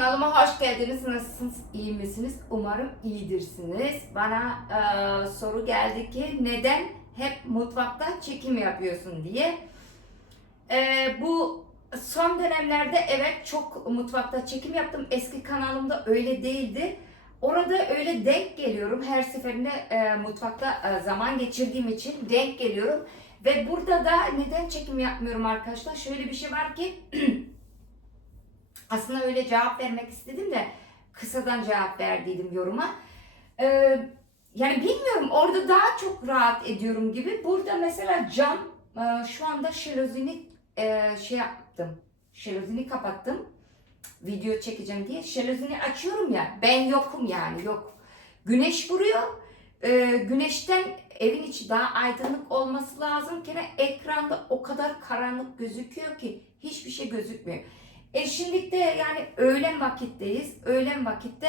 Kanalıma hoş geldiniz. Nasılsınız? İyi misiniz? Umarım iyidirsiniz. Bana e, soru geldi ki neden hep mutfakta çekim yapıyorsun diye. E, bu son dönemlerde evet çok mutfakta çekim yaptım. Eski kanalımda öyle değildi. Orada öyle denk geliyorum. Her seferinde e, mutfakta e, zaman geçirdiğim için denk geliyorum. Ve burada da neden çekim yapmıyorum arkadaşlar? Şöyle bir şey var ki aslında öyle cevap vermek istedim de kısadan cevap verdiydim yoruma. Ee, yani bilmiyorum orada daha çok rahat ediyorum gibi. Burada mesela cam e, şu anda şelozini e, şey yaptım. Şelozini kapattım. Video çekeceğim diye. Şelozini açıyorum ya. Ben yokum yani yok. Güneş vuruyor. Ee, güneşten evin içi daha aydınlık olması lazım. Gene ekranda o kadar karanlık gözüküyor ki hiçbir şey gözükmüyor. E şimdi de yani öğlen vakitteyiz. Öğlen vakitte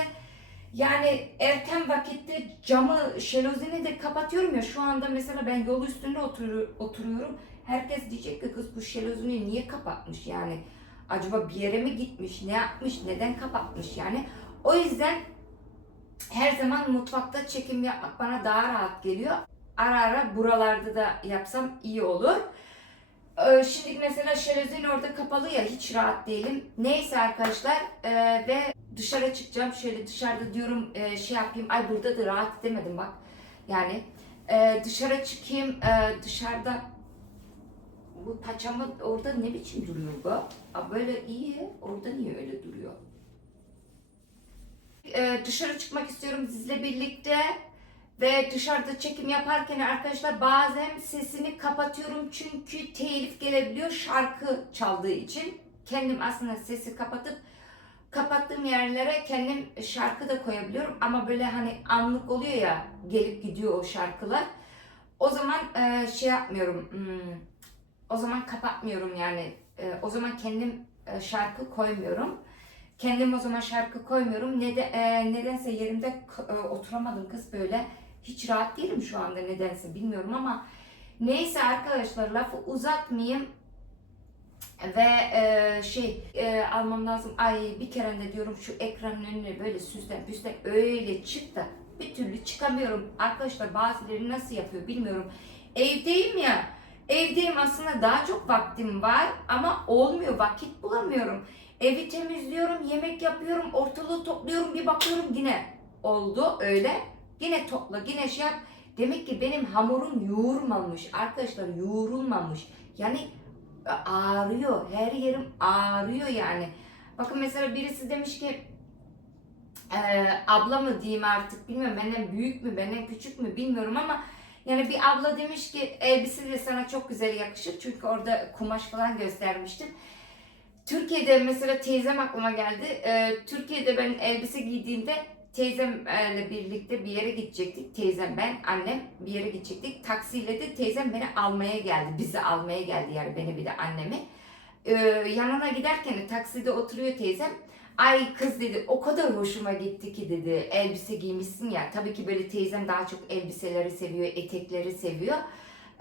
yani erken vakitte camı, şelozini de kapatıyorum ya. Şu anda mesela ben yol üstünde otur, oturuyorum. Herkes diyecek ki kız bu şelozini niye kapatmış yani. Acaba bir yere mi gitmiş, ne yapmış, neden kapatmış yani. O yüzden her zaman mutfakta çekim yapmak bana daha rahat geliyor. Ara ara buralarda da yapsam iyi olur. Ee, Şimdi mesela şelezin orada kapalı ya hiç rahat değilim. Neyse arkadaşlar e, ve dışarı çıkacağım. Şöyle dışarıda diyorum e, şey yapayım. Ay burada da rahat edemedim bak. Yani e, dışarı çıkayım e, dışarıda bu paçama orada ne biçim duruyor bu? Aa, böyle iyi. Orada niye öyle duruyor? E, dışarı çıkmak istiyorum sizle birlikte. Ve dışarıda çekim yaparken arkadaşlar bazen sesini kapatıyorum çünkü telif gelebiliyor şarkı çaldığı için. Kendim aslında sesi kapatıp kapattığım yerlere kendim şarkı da koyabiliyorum ama böyle hani anlık oluyor ya gelip gidiyor o şarkılar. O zaman e, şey yapmıyorum. hmm, o zaman kapatmıyorum yani. E, o zaman kendim e, şarkı koymuyorum. Kendim o zaman şarkı koymuyorum. Ne de, e, nedense yerimde e, oturamadım kız böyle. Hiç rahat değilim şu anda nedense bilmiyorum ama neyse arkadaşlar lafı uzatmayayım ve e, şey e, almam lazım. Ay bir kere de diyorum şu ekranın önüne böyle süslen püslen öyle çık da bir türlü çıkamıyorum. Arkadaşlar bazıları nasıl yapıyor bilmiyorum. Evdeyim ya. Evdeyim aslında daha çok vaktim var ama olmuyor vakit bulamıyorum. Evi temizliyorum, yemek yapıyorum, ortalığı topluyorum, bir bakıyorum yine oldu öyle. Yine topla, yine şey yap. Demek ki benim hamurum yoğurmamış. Arkadaşlar yoğurulmamış. Yani e, ağrıyor. Her yerim ağrıyor yani. Bakın mesela birisi demiş ki e, abla mı diyeyim artık bilmiyorum benden büyük mü benden küçük mü bilmiyorum ama yani bir abla demiş ki elbise de sana çok güzel yakışır çünkü orada kumaş falan göstermiştim. Türkiye'de mesela teyzem aklıma geldi. E, Türkiye'de ben elbise giydiğimde teyzemle birlikte bir yere gidecektik. Teyzem ben, annem bir yere gidecektik. Taksiyle de teyzem beni almaya geldi. Bizi almaya geldi yani beni bir de annemi. Ee, yanına giderken de takside oturuyor teyzem. Ay kız dedi o kadar hoşuma gitti ki dedi elbise giymişsin ya. Tabii ki böyle teyzem daha çok elbiseleri seviyor, etekleri seviyor.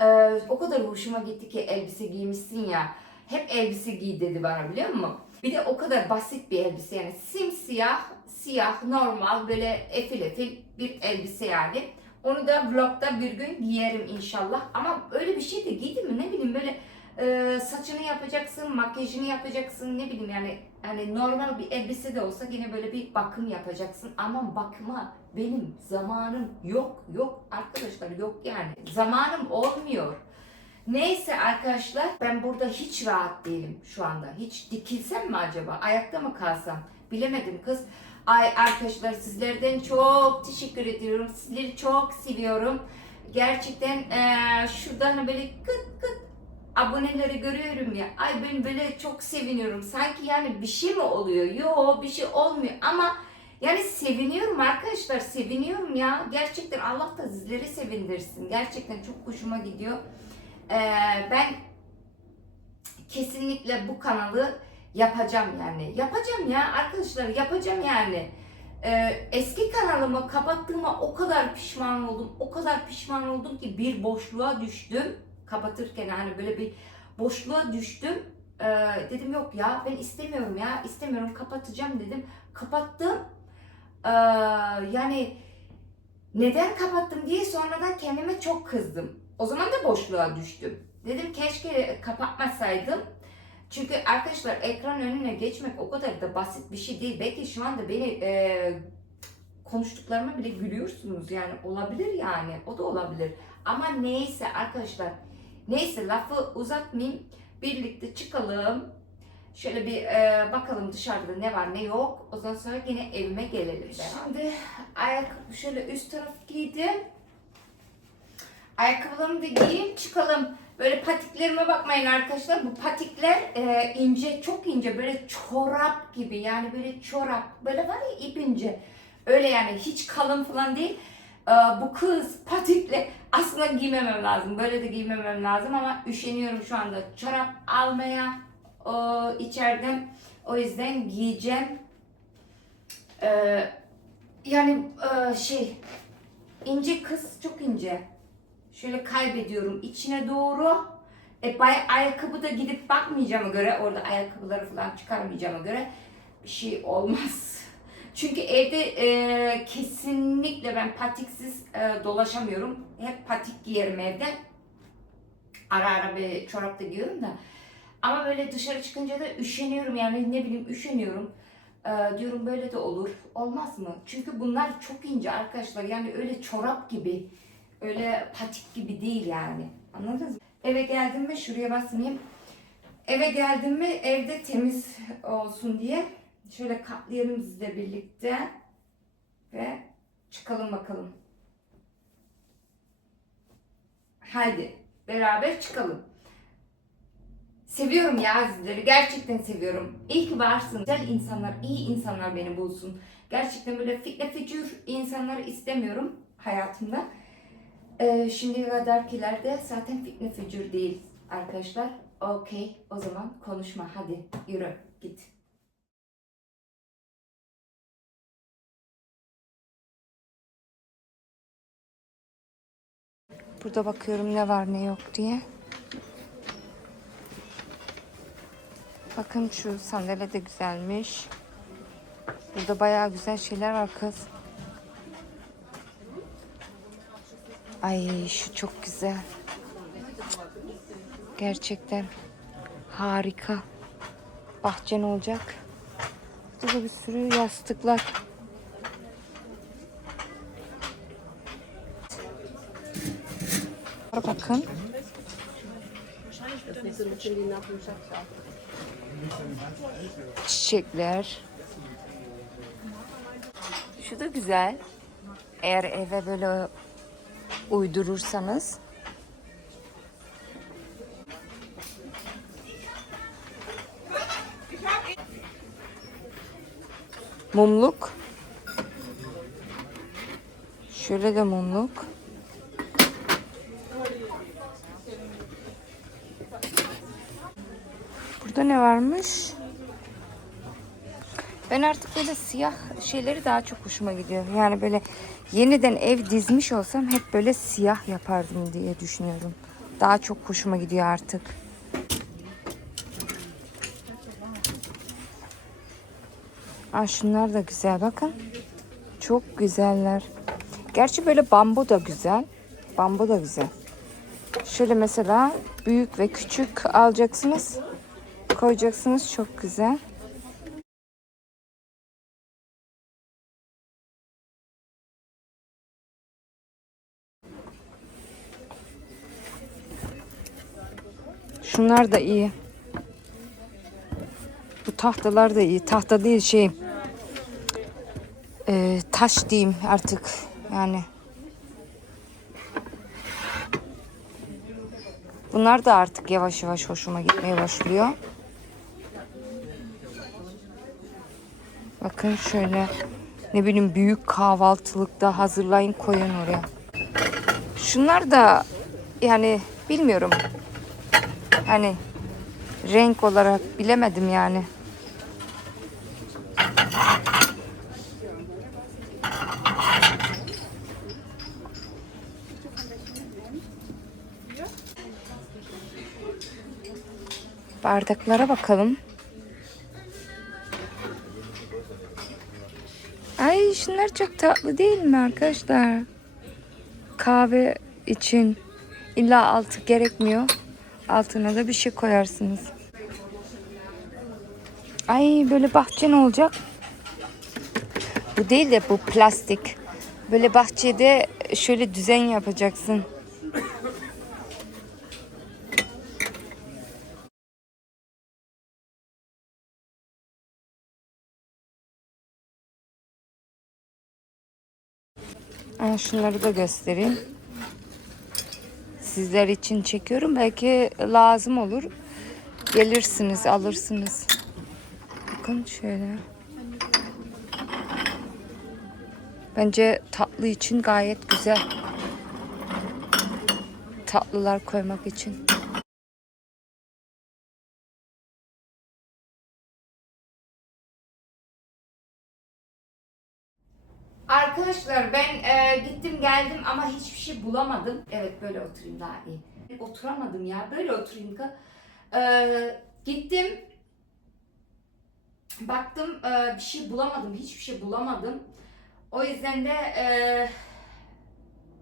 Ee, o kadar hoşuma gitti ki elbise giymişsin ya. Hep elbise giy dedi bana biliyor musun? Bir de o kadar basit bir elbise yani simsiyah, siyah, normal böyle efil efil bir elbise yani. Onu da vlogda bir gün giyerim inşallah. Ama öyle bir şey de giydim mi ne bileyim böyle e, saçını yapacaksın, makyajını yapacaksın ne bileyim yani yani normal bir elbise de olsa yine böyle bir bakım yapacaksın. Ama bakıma benim zamanım yok yok arkadaşlar yok yani. Zamanım olmuyor. Neyse arkadaşlar ben burada hiç rahat değilim şu anda. Hiç dikilsem mi acaba? Ayakta mı kalsam? Bilemedim kız. Ay arkadaşlar sizlerden çok teşekkür ediyorum. Sizleri çok seviyorum. Gerçekten eee şurada hani böyle kıt kıt aboneleri görüyorum ya. Ay ben böyle çok seviniyorum. Sanki yani bir şey mi oluyor? Yo bir şey olmuyor ama yani seviniyorum arkadaşlar. Seviniyorum ya. Gerçekten Allah da sizleri sevindirsin. Gerçekten çok hoşuma gidiyor. Ee, ben kesinlikle bu kanalı yapacağım yani. Yapacağım ya arkadaşlar yapacağım yani. Ee, eski kanalımı kapattığıma o kadar pişman oldum. O kadar pişman oldum ki bir boşluğa düştüm. Kapatırken hani böyle bir boşluğa düştüm. Ee, dedim yok ya ben istemiyorum ya istemiyorum kapatacağım dedim. Kapattım. Ee, yani neden kapattım diye sonradan kendime çok kızdım. O zaman da boşluğa düştüm. Dedim keşke kapatmasaydım. Çünkü arkadaşlar ekran önüne geçmek o kadar da basit bir şey değil. Belki şu anda beni e, konuştuklarıma bile gülüyorsunuz. Yani olabilir yani. O da olabilir. Ama neyse arkadaşlar. Neyse lafı uzatmayayım. Birlikte çıkalım. Şöyle bir e, bakalım dışarıda ne var ne yok. Ondan sonra yine evime gelelim. Şimdi ayakkabı şöyle üst taraf giydim. Ayakkabılarımı da giyeyim çıkalım. Böyle patiklerime bakmayın arkadaşlar. Bu patikler e, ince, çok ince. Böyle çorap gibi. Yani böyle çorap. Böyle var ya ip ince. Öyle yani hiç kalın falan değil. E, bu kız patikle aslında giymemem lazım. Böyle de giymemem lazım ama üşeniyorum şu anda. Çorap almaya o, içeriden. O yüzden giyeceğim. E, yani e, şey ince kız çok ince. Şöyle kaybediyorum içine doğru. E, bay- ayakkabı da gidip bakmayacağıma göre, orada ayakkabıları falan çıkarmayacağıma göre bir şey olmaz. Çünkü evde e, kesinlikle ben patiksiz e, dolaşamıyorum. Hep patik giyerim evde. Ara ara bir çorap da giyiyorum da. Ama böyle dışarı çıkınca da üşeniyorum yani ne bileyim üşeniyorum. E, diyorum böyle de olur. Olmaz mı? Çünkü bunlar çok ince arkadaşlar. Yani öyle çorap gibi. Öyle patik gibi değil yani. Anladınız mı? Eve geldim mi şuraya basmayayım. Eve geldim mi evde temiz olsun diye şöyle katlayalım sizle birlikte ve çıkalım bakalım. Haydi beraber çıkalım. Seviyorum ya sizleri. Gerçekten seviyorum. İyi ki varsın. Güzel insanlar, iyi insanlar beni bulsun. Gerçekten böyle fitne fücur insanları istemiyorum hayatımda. Ee, şimdiye kadarkiler de zaten fitne fücur değil arkadaşlar. Okey o zaman konuşma hadi yürü git. Burada bakıyorum ne var ne yok diye. Bakın şu sandalye de güzelmiş. Burada bayağı güzel şeyler var kız. Ay şu çok güzel. Gerçekten harika. Bahçen olacak. Burada da bir sürü yastıklar. Bakın. Çiçekler. Şu da güzel. Eğer eve böyle uydurursanız. Mumluk. Şöyle de mumluk. Burada ne varmış? Ben artık böyle siyah şeyleri daha çok hoşuma gidiyor. Yani böyle yeniden ev dizmiş olsam hep böyle siyah yapardım diye düşünüyorum. Daha çok hoşuma gidiyor artık. Aa, şunlar da güzel bakın. Çok güzeller. Gerçi böyle bambu da güzel. Bambu da güzel. Şöyle mesela büyük ve küçük alacaksınız. Koyacaksınız çok güzel. Şunlar da iyi. Bu tahtalar da iyi. Tahta değil şey. e, taş diyeyim artık. Yani. Bunlar da artık yavaş yavaş hoşuma gitmeye başlıyor. Bakın şöyle ne bileyim büyük kahvaltılıkta hazırlayın koyun oraya. Şunlar da yani bilmiyorum. Hani renk olarak bilemedim yani. Bardaklara bakalım. Ay şunlar çok tatlı değil mi arkadaşlar? Kahve için illa altı gerekmiyor. Altına da bir şey koyarsınız. Ay böyle bahçe ne olacak? Bu değil de bu plastik. Böyle bahçede şöyle düzen yapacaksın. Aa, şunları da göstereyim. Sizler için çekiyorum. Belki lazım olur. Gelirsiniz, alırsınız. Bakın şöyle. Bence tatlı için gayet güzel. Tatlılar koymak için. Arkadaşlar ben e, gittim geldim ama hiçbir şey bulamadım. Evet böyle oturayım daha iyi. Oturamadım ya böyle oturayım. E, gittim baktım e, bir şey bulamadım hiçbir şey bulamadım. O yüzden de e,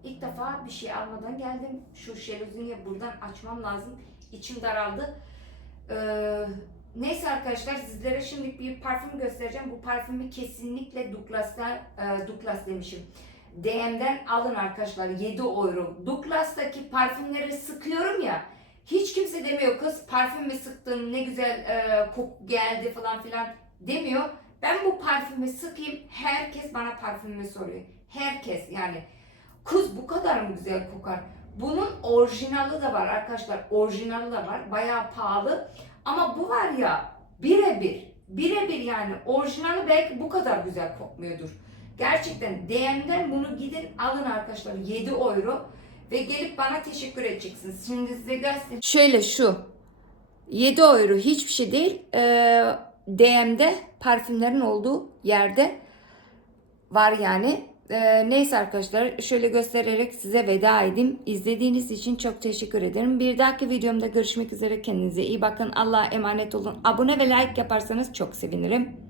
ilk defa bir şey almadan geldim. Şu şeluzini buradan açmam lazım. İçim daraldı. E, neyse arkadaşlar sizlere şimdi bir parfüm göstereceğim. Bu parfümü kesinlikle Douglas'ta, e, Douglas demişim. DM'den alın arkadaşlar 7 euro. Douglas'taki parfümleri sıkıyorum ya. Hiç kimse demiyor kız parfüm mü sıktın ne güzel e, koku geldi falan filan demiyor. Ben bu parfümü sıkayım herkes bana parfümümü soruyor. Herkes yani kız bu kadar mı güzel kokar? Bunun orijinali de var arkadaşlar. Orijinali de var. Bayağı pahalı. Ama bu var ya birebir. Birebir yani orijinali belki bu kadar güzel kokmuyordur. Gerçekten DM'den bunu gidin alın arkadaşlar 7 euro ve gelip bana teşekkür edeceksiniz. Şimdi size göstereyim. Şöyle şu 7 euro hiçbir şey değil. Ee, DM'de parfümlerin olduğu yerde var yani. Ee, neyse arkadaşlar şöyle göstererek size veda edeyim. İzlediğiniz için çok teşekkür ederim. Bir dahaki videomda görüşmek üzere. Kendinize iyi bakın. Allah'a emanet olun. Abone ve like yaparsanız çok sevinirim.